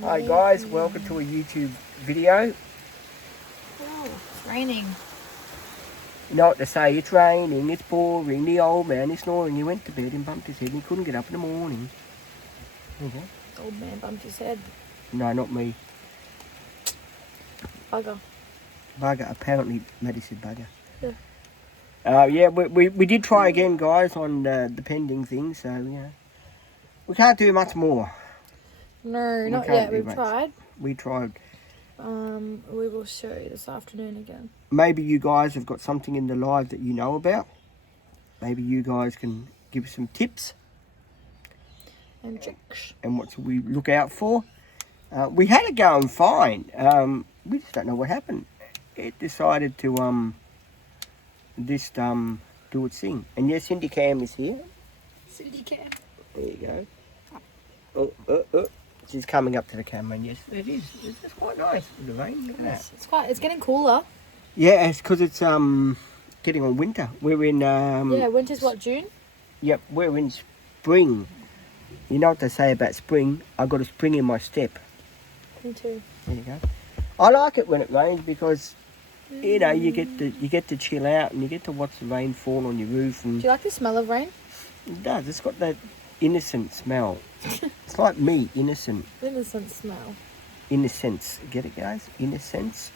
Hi guys, welcome to a YouTube video. Oh, it's raining. You know what to say, it's raining, it's pouring, the old man is snoring. He went to bed and bumped his head and he couldn't get up in the morning. Okay. Old man bumped his head. No, not me. Bugger. Bugger, apparently Maddie said bugger. Yeah. Yeah, we did try again guys on the pending thing, so yeah. We can't do much more. No, We not can't yet. do We've much. tried. We tried. We will show you this afternoon again. Maybe you guys have got something in the live that you know about. Maybe you guys can give some tips And tricks. and what should we look out for. We had it going fine. We just don't know what happened. It decided to do its thing. And yes, Cindy Cam is here. Cindy can. There you go. Oh. She's coming up to the camera, and yes, it is. It's quite nice with the rain. Look at that. It's getting cooler. Yeah, it's because it's getting on winter. We're in Yeah, winter's what, June? Yep, we're in spring. You know what they say about spring? I got a spring in my step. Me too. There you go. I like it when it rains because you know you get to chill out and you get to watch the rain fall on your roof, and Do you like the smell of rain? it does. It's got that innocent smell. It's like me, innocent. Innocent smell. Innocence. Get it, guys? Innocence.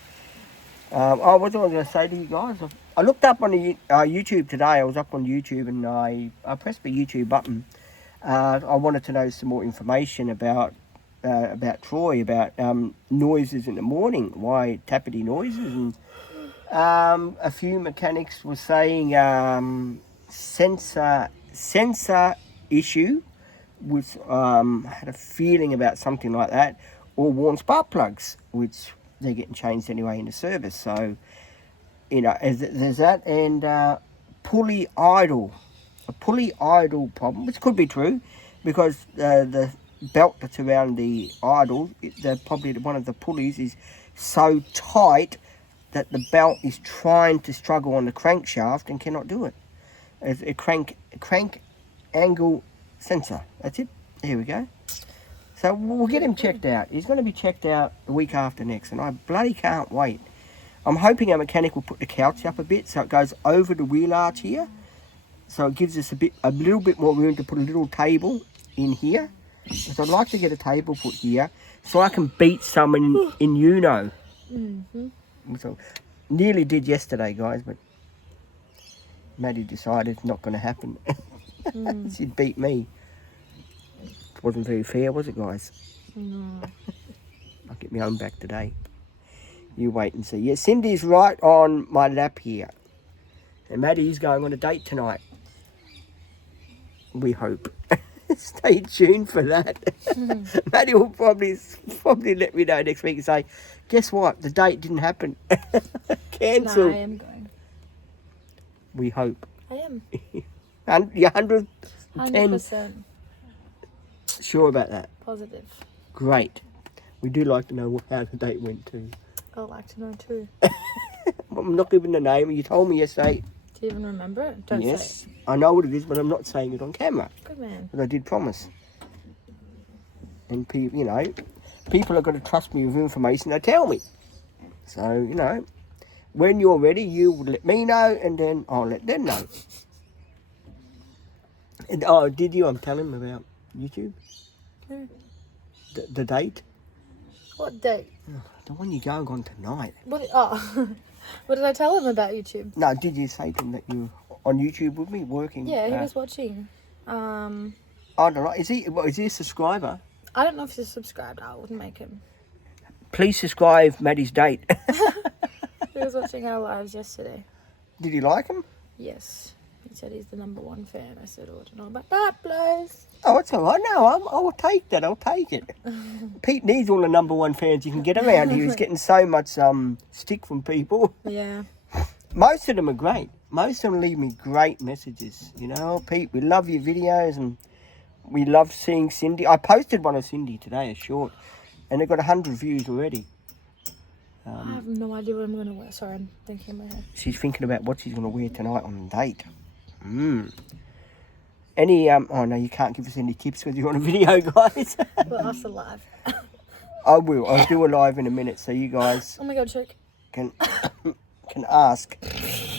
What was I going to say to you guys? I looked up on the YouTube today. I was up on YouTube and I pressed the YouTube button. I wanted to know some more information about Troy, about noises in the morning, why tappity noises, and a few mechanics were saying sensor issue, which had a feeling about something like that, or worn spark plugs, which they're getting changed anyway in the service. So, you know, there's that, and pulley idle, a pulley idle problem, which could be true, because the belt that's around the idle, probably one of the pulleys is so tight that the belt is trying to struggle on the crankshaft and cannot do it. It's a crank angle sensor. That's it. There we go. So we'll get him checked out. He's going to be checked out the week after next, and I bloody can't wait. I'm hoping our mechanic will put the couch up a bit so it goes over the wheel arch here, so it gives us a little bit more room to put a little table in here. Because I'd like to get a table put here so I can beat someone in Uno. So nearly did yesterday, guys, but Maddie decided it's not going to happen. She'd beat me. It wasn't very fair, was it, guys? No. I'll get my own back today. You wait and see. Yeah, Cindy's right on my lap here. And Maddie's going on a date tonight. We hope. Stay tuned for that. Maddie will probably let me know next week and say, guess what? The date didn't happen. Cancelled. No, I am going. We hope. I am. And you're 110% 100% sure about that. positive. Great. We do like to know how the date went too. I'd like to know too. I'm not giving the name. You told me yesterday. Do you even remember it? Don't Yes, say I know what it is, but I'm not saying it on camera. it. Good man. But I did promise. And people, you know, people are going to trust me with information they tell me. So, you know, when you're ready, you will let me know, and then I'll let them know. And, oh, did you? I'm telling them about YouTube. Who? The date. What date? The one you're going on tonight. What did I tell him about YouTube? No, did you say to him that you on YouTube with me working? Yeah, he was watching. I don't know. Is he a subscriber? I don't know if he's subscribed. I wouldn't make him. Please subscribe Maddie's date. He was watching our lives yesterday. Did he like him? Yes. He said he's the #1 fan. I said, oh, I don't know about that, blows. Oh, it's all right. No, I will take that. I'll take it. Pete needs all the #1 fans you can get around here. He's getting so much stick from people. Yeah. Most of them are great. Most of them leave me great messages. You know, Pete, we love your videos and we love seeing Cindy. I posted one of Cindy today, a short, and it got 100 views already. I have no idea what I'm going to wear. Sorry, I'm thinking in my head. She's thinking about what she's going to wear tonight on the date. Any, oh no, you can't give us any tips because you're on a video, guys. We're also live. I will. I'll do a live in a minute so you guys Oh my god, choke. can ask.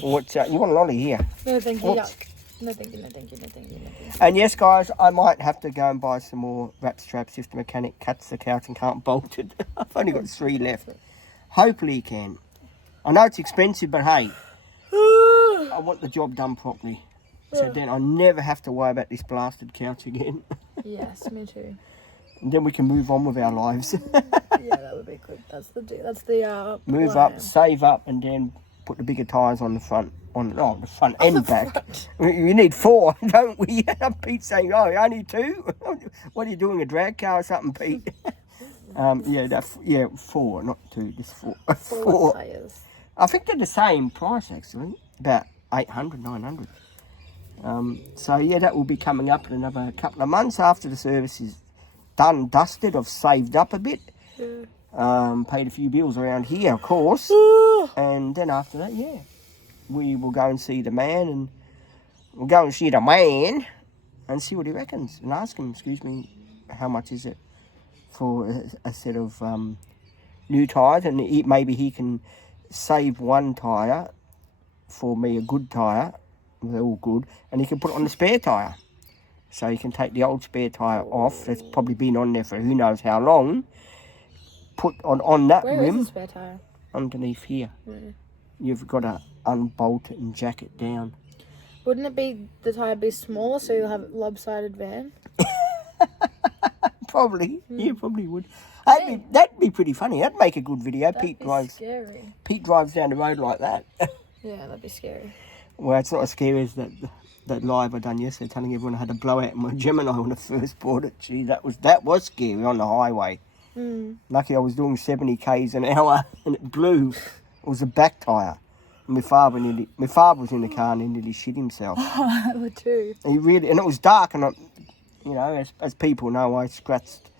What's you want a lolly here? No, thank you. Whoops. Yuck. No, thank you. No, thank you. No, thank you. No, thank you. And yes, guys, I might have to go and buy some more wrap straps if the mechanic cuts the couch and can't bolt it. I've only got 3 left. Hopefully he can. I know it's expensive, but hey, I want the job done properly. So then I never have to worry about this blasted couch again. Yes, me too. And then we can move on with our lives. Yeah, that would be good. That's the Move plan. up, save up, and then put the bigger tyres on the front. The front and back. You need 4, don't we? Pete's saying, "Oh, only 2." What are you doing, a drag car or something, Pete? Yeah, 4, not 2, just 4. 4 tyres. I think they're the same price actually, about 800, 900. So yeah, that will be coming up in another couple of months after the service is done, dusted. I've saved up a bit, paid a few bills around here, of course, and then after that, yeah, we will go and see the man, and we'll go and see the man and see what he reckons, and ask him, excuse me, how much is it for a set of new tyres, and maybe he can save 1 tyre for me, a good tyre. They're all good, and he can put it on the spare tyre. So you can take the old spare tyre off. That's probably been on there for who knows how long. Put on that Where rim is the spare tyre? underneath here. Mm. You've got to unbolt it and jack it down. Wouldn't it be the tyre be smaller so you'll have a lopsided van? Probably, yeah, probably would. That'd be pretty funny. That'd make a good video. That'd be scary. Pete drives down the road like that. Yeah, that'd be scary. Well, it's not as scary as that live I done yesterday, telling everyone I had a blowout in my Gemini when I first bought it. Gee, that was scary on the highway. Mm. Lucky I was doing 70 k's an hour and it blew. It was a back tyre. My father was in the car and he nearly shit himself. I would too. And it was dark, and as people know, I scratched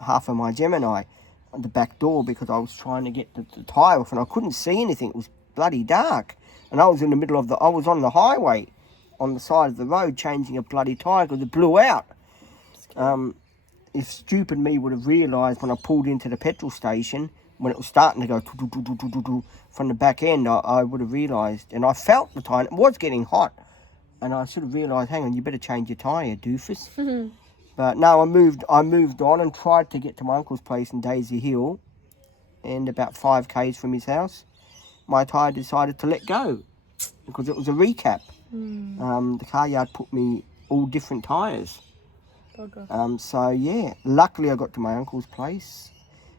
half of my Gemini on the back door because I was trying to get the tyre off and I couldn't see anything. It was bloody dark. And I was in the middle of I was on the highway, on the side of the road, changing a bloody tyre because it blew out. If stupid me would have realised when I pulled into the petrol station, when it was starting to go from the back end, I would have realised. And I felt the tyre, it was getting hot. And I sort of realised, hang on, you better change your tyre, doofus. But no, I moved on and tried to get to my uncle's place in Daisy Hill, and about 5 k's from his house, my tyre decided to let go because it was a recap. The car yard put me all different tyres. So yeah, luckily I got to my uncle's place,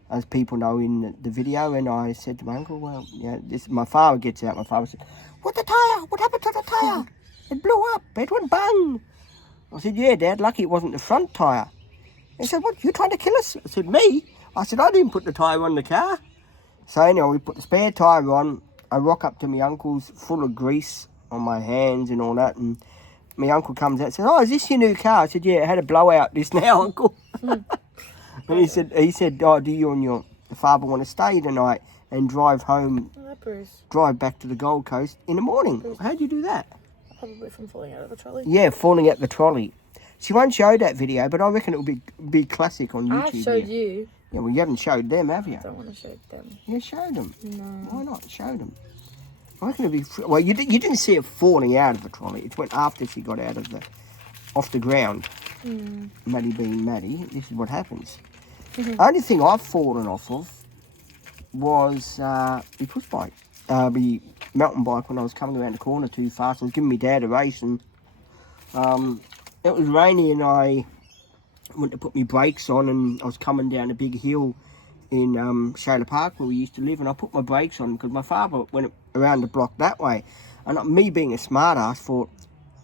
as people know in the video, and I said to my uncle, well, yeah, my father gets out. My father said, "What the tyre? What happened to the tyre? It blew up. It went bang." I said, "Yeah, Dad, lucky it wasn't the front tyre." He said, "What, you trying to kill us?" I said, "Me?" I said, "I didn't put the tyre on the car." So anyway, we put the spare tyre on. I rock up to my uncle's full of grease on my hands and all that, and my uncle comes out and says, "Oh, is this your new car?" I said, "Yeah, it had a blowout this now, Uncle." And he said, "Oh, do you and your father want to stay tonight and drive home, drive back to the Gold Coast in the morning?" How'd you do that? Probably from falling out of the trolley. Yeah, falling out the trolley. She won't show that video, but I reckon it will be classic on YouTube. I showed you. Yeah, well, you haven't showed them, have you? I don't want to show them. Yeah, show them. No. Why not? Show them. I reckon it'll be... Well, you didn't see her falling out of the trolley. It went after she got off the ground. Maddie being Maddie, this is what happens. The only thing I've fallen off of was my push bike. The mountain bike when I was coming around the corner too fast. I was giving my dad a race, and it was rainy, and I went to put my brakes on, and I was coming down a big hill in Shayla Park where we used to live, and I put my brakes on because my father went around the block that way, and me being a smart ass thought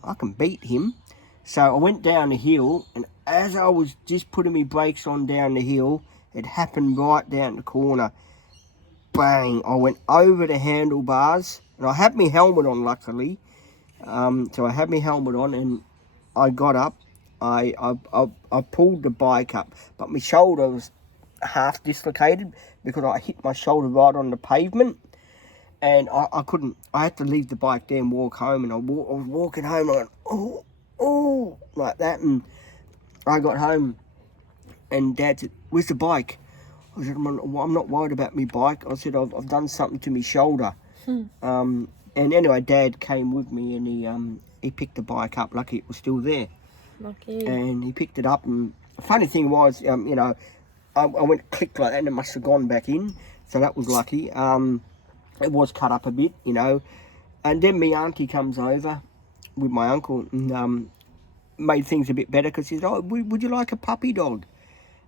I can beat him. So I went down the hill, and as I was just putting my brakes on down the hill, it happened right down the corner. Bang! I went over the handlebars, and I had my helmet on luckily. So I had my helmet on, and I got up. I pulled the bike up, but my shoulder was half dislocated because I hit my shoulder right on the pavement, and I couldn't. I had to leave the bike there and walk home. And I was walking home, and I went, oh, like that. And I got home, and Dad said, "Where's the bike?" I said, I'm not worried about my bike. I said, I've done something to my shoulder. And anyway, Dad came with me and he picked the bike up. Lucky it was still there. Lucky. And he picked it up. And the funny thing was, you know, I went click like that and it must have gone back in. So that was lucky. It was cut up a bit, you know. And then my auntie comes over with my uncle and made things a bit better because he said, oh, would you like a puppy dog?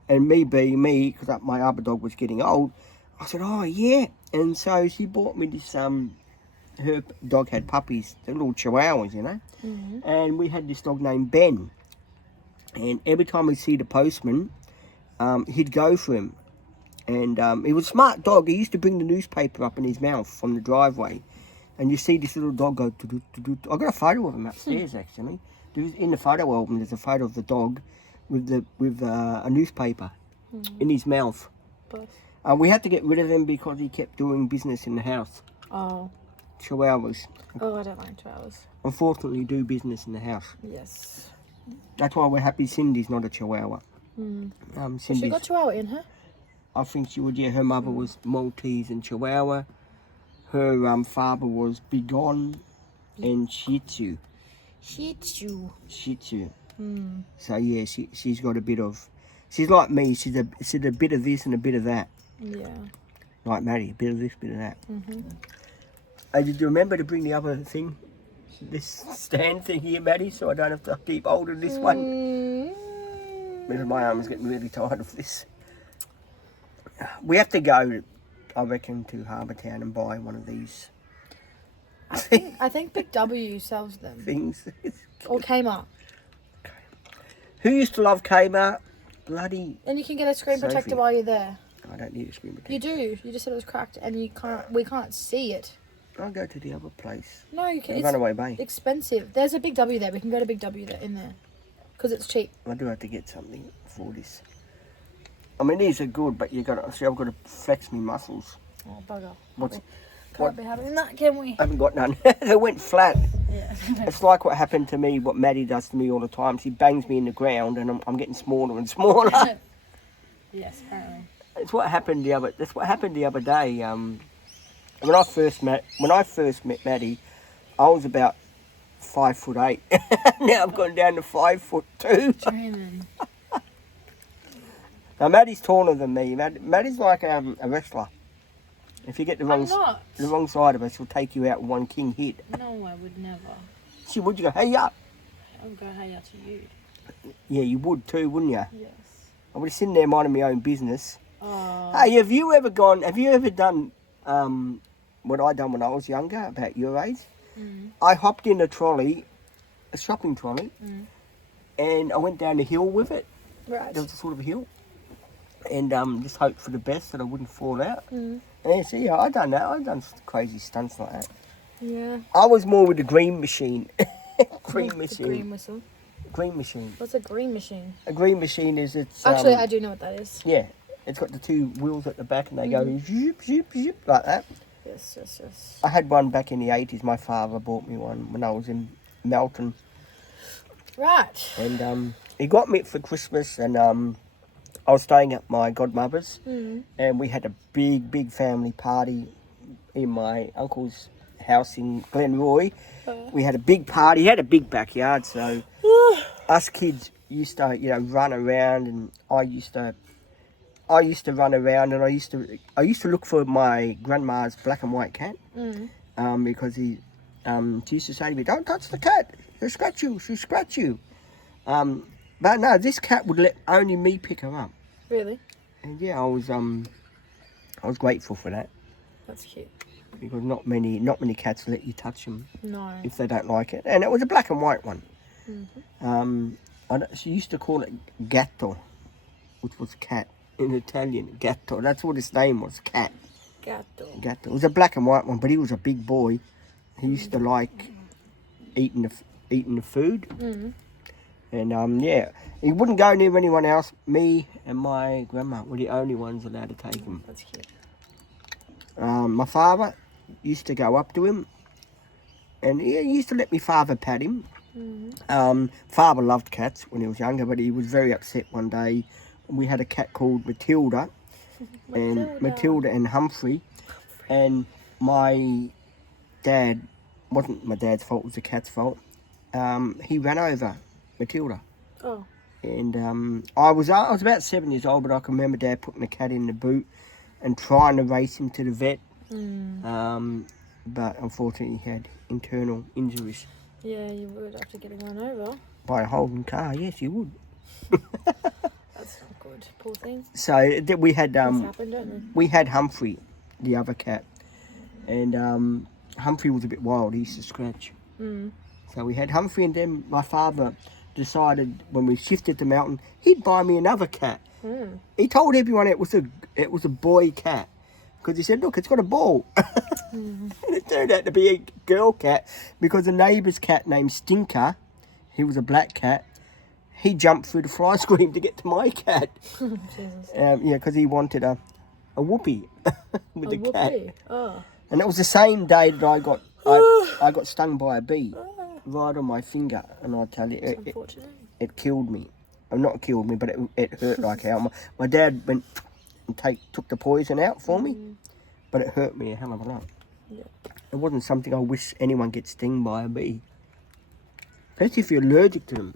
And me being me, because my other dog was getting old, I said, oh, yeah. And so she bought me this, her dog had puppies, the little chihuahuas, you know. And we had this dog named Ben. And every time we see the postman, he'd go for him. And he was a smart dog. He used to bring the newspaper up in his mouth from the driveway. And you see this little dog go, I got a photo of him upstairs, actually. In the photo album, there's a photo of the dog with a newspaper in his mouth. We had to get rid of him because he kept doing business in the house. Oh. Chihuahuas. Oh, I don't like chihuahuas. Unfortunately, do business in the house. Yes. That's why we're happy Cindy's not a chihuahua. She got chihuahua in her? I think she would, yeah. Her mother was Maltese and Chihuahua. Her father was Bighorn and Shih Tzu. Shih Tzu. Shih Tzu. So yeah, she's got a bit of. She's like me. She's a bit of this and a bit of that. Yeah. Like Maddie, a bit of this, bit of that. Hey, did you remember to bring the other thing, this stand thing here, Maddie, so I don't have to keep hold of this one? Because my arm is getting really tired of this. We have to go, I reckon, to Harbour Town and buy one of these I think Big W sells them. things. Or Kmart. Who used to love Kmart? Bloody. And you can get a screen Sophie. protector while you're there. I don't need a screen protector. You do. You just said it was cracked and we can't see it. I'll go to the other place. No, you can. In It's Runaway Bay. expensive. There's a Big W there. We can go to Big W there in there. Because it's cheap. I do have to get something for this. I mean, these are good, but you got to see. I've got to flex my muscles. Oh, bugger. What's? Can't be having that, can we? I haven't got none. They went flat. Yeah. It's like what happened to me, what Maddie does to me all the time. She bangs me in the ground, and I'm getting smaller and smaller. Yes, apparently. That's what happened the other day. When I first met Maddie, I was about 5'8". Now I've gone down to 5'2". Dreaming. Now Maddie's taller than me. Maddie's like a wrestler. If you get the wrong side of her, she'll take you out with one king hit. No, I would never. She would. You go, hey up. I would go hey up to you. Yeah, you would too, wouldn't you? Yes. I would have sitting there minding my own business. Oh. Hey, have you ever done what I done when I was younger, about your age? I hopped in a shopping trolley, and I went down the hill with it. Right. There was a sort of a hill. And just hoped for the best that I wouldn't fall out. Yeah, see, I done that. I done crazy stunts like that. Yeah. I was more with the green machine. Green machine. Green whistle. Green machine. What's a green machine? A green machine is it's. Actually, I do know what that is. Yeah, it's got the two wheels at the back and they go zoop, zoop, zoop like that. Yes. I had one back in the 80s. My father bought me one when I was in Melton. Right. And he got me it for Christmas, and I was staying at my godmother's, and we had a big family party in my uncle's house in Glenroy. We had a big party. He had a big backyard, so us kids used to, run around, and I used to run around, and I used to look for my grandma's black and white cat, because she used to say to me, "Don't touch the cat. She'll scratch you." But no, this cat would let only me pick her up. Really? And yeah, I was grateful for that, That's cute. because not many cats let you touch them No. if they don't like it. And it was a black and white one. She used to call it Gatto, which was cat in Italian. Gatto. That's what his name was. Cat. Gatto. Gatto. It was a black and white one, but he was a big boy. He used to like eating the food. And yeah, he wouldn't go near anyone else. Me and my grandma were the only ones allowed to take him. That's cute. My father used to go up to him, and he used to let me father pat him. Father loved cats when he was younger, but he was very upset one day. We had a cat called Matilda, and Matilda and Humphrey. And my dad, wasn't my dad's fault, it was the cat's fault. He ran over Matilda. Oh. And I was about 7 years old, but I can remember Dad putting the cat in the boot and trying to race him to the vet. But unfortunately he had internal injuries. Yeah, you would after getting run over. By a Holden car, yes, you would. That's not good. Poor thing. So we had Things happen, don't they? we had Humphrey, the other cat, and Humphrey was a bit wild. He used to scratch. So we had Humphrey, and then my father decided when we shifted to Mountain, he'd buy me another cat. He told everyone it was a boy cat because he said, "Look, it's got a ball." And it turned out to be a girl cat because a neighbour's cat named Stinker, he was a black cat. He jumped through the fly screen to get to my cat. Jesus. Yeah, because he wanted a whoopee with the cat. Oh. And it was the same day that I got stung by a bee right on my finger. And I tell you, Unfortunate. it killed me. Well, not killed me, but it hurt like hell. My dad went and took the poison out for me, but it hurt me a hell of a lot. Yeah. It wasn't something I wish anyone gets stung by a bee. Especially if you're allergic to them.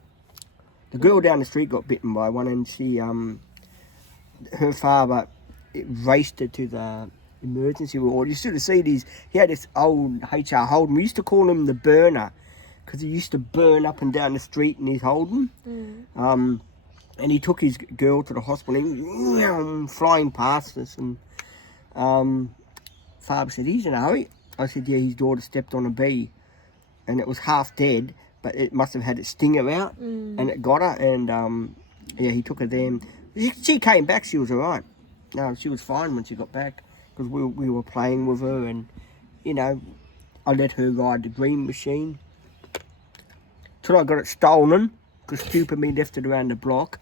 The girl down the street got bitten by one, and she, her father raced her to the emergency ward. You should have seen these. He had this old HR Holden. We used to call him the burner because he used to burn up and down the street in his Holden. And he took his girl to the hospital, and flying past us. And father said, "He's in a hurry." I said, "Yeah, his daughter stepped on a bee, and it was half dead, but it must have had its stinger out, and it got her." And yeah, he took her there. And she came back. She was all right. No, she was fine when she got back because we were playing with her, and you know, I let her ride the green machine till I got it stolen because stupid me left it around the block.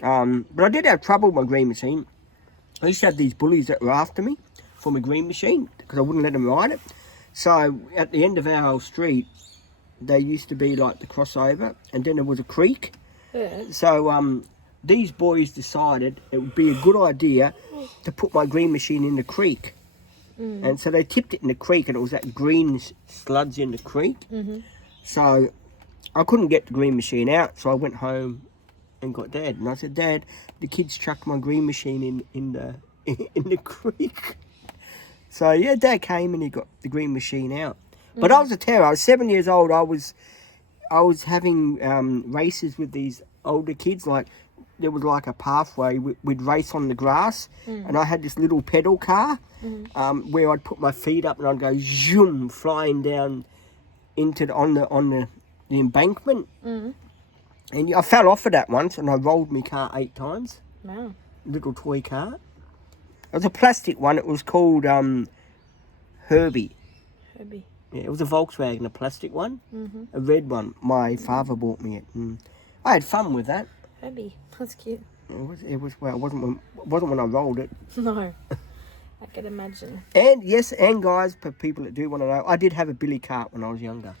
But I did have trouble with my green machine. I used to have these bullies that were after me for my green machine because I wouldn't let them ride it. So at the end of our whole street, there used to be like the crossover, and then there was a creek. Yeah. So these boys decided it would be a good idea to put my green machine in the creek. And so they tipped it in the creek, and it was that green sludge in the creek. So I couldn't get the green machine out, so I went home and got Dad. And I said, "Dad, the kids chucked my green machine in the creek." So yeah, Dad came and he got the green machine out. But I was a terror. I was 7 years old. I was having races with these older kids. Like there was like a pathway. We'd race on the grass, and I had this little pedal car where I'd put my feet up and I'd go zoom, flying down into on the embankment. And I fell off of that once, and I rolled my car 8 times. Wow. Little toy car. It was a plastic one. It was called Herbie. Herbie. Yeah, it was a Volkswagen, a plastic one, a red one. My father bought me it, and I had fun with that. Herbie. That's cute. It was well, it wasn't when I rolled it. No. I can imagine. And yes, and guys, for people that do want to know, I did have a billy cart when I was younger.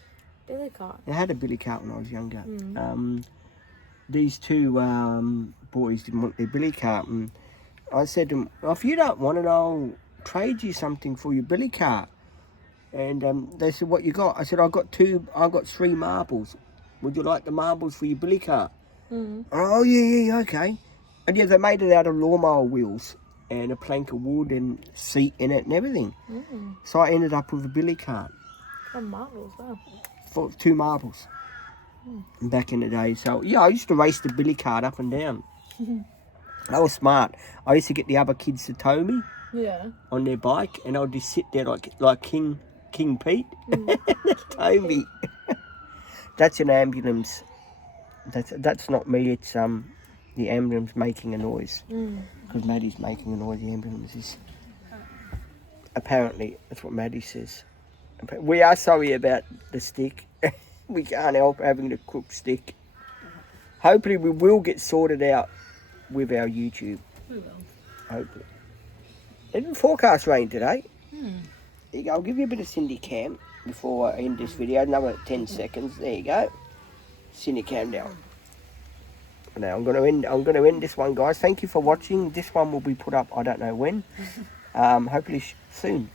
Billy cart. I had a billy cart when I was younger. These two boys didn't want their billy cart, and I said to them, "If you don't want it, I'll trade you something for your billy cart." And they said, "What you got?" I said, I got 3 marbles. Would you like the marbles for your billy cart?" "Oh, yeah, okay." And yeah, they made it out of lawnmower wheels and a plank of wood and seat in it and everything. So I ended up with a billy cart. Oh, marbles, wow. For 2 marbles back in the day. So yeah, I used to race the billy cart up and down. I was smart. I used to get the other kids to tow me on their bike, and I'd just sit there like King Pete and tow me. That's an ambulance. That's not me. It's the ambulance making a noise because Maddie's making a noise. The ambulance is apparently that's what Maddie says. We are sorry about the stick. We can't help having the crook stick. Hopefully we will get sorted out with our YouTube. We will. Hopefully. It didn't forecast rain today. There you go. I'll give you a bit of Cindy Cam before I end this video. Another 10 seconds. There you go. Cindy Cam down. Now I'm going to end this one, guys. Thank you for watching. This one will be put up, I don't know when. Hopefully soon.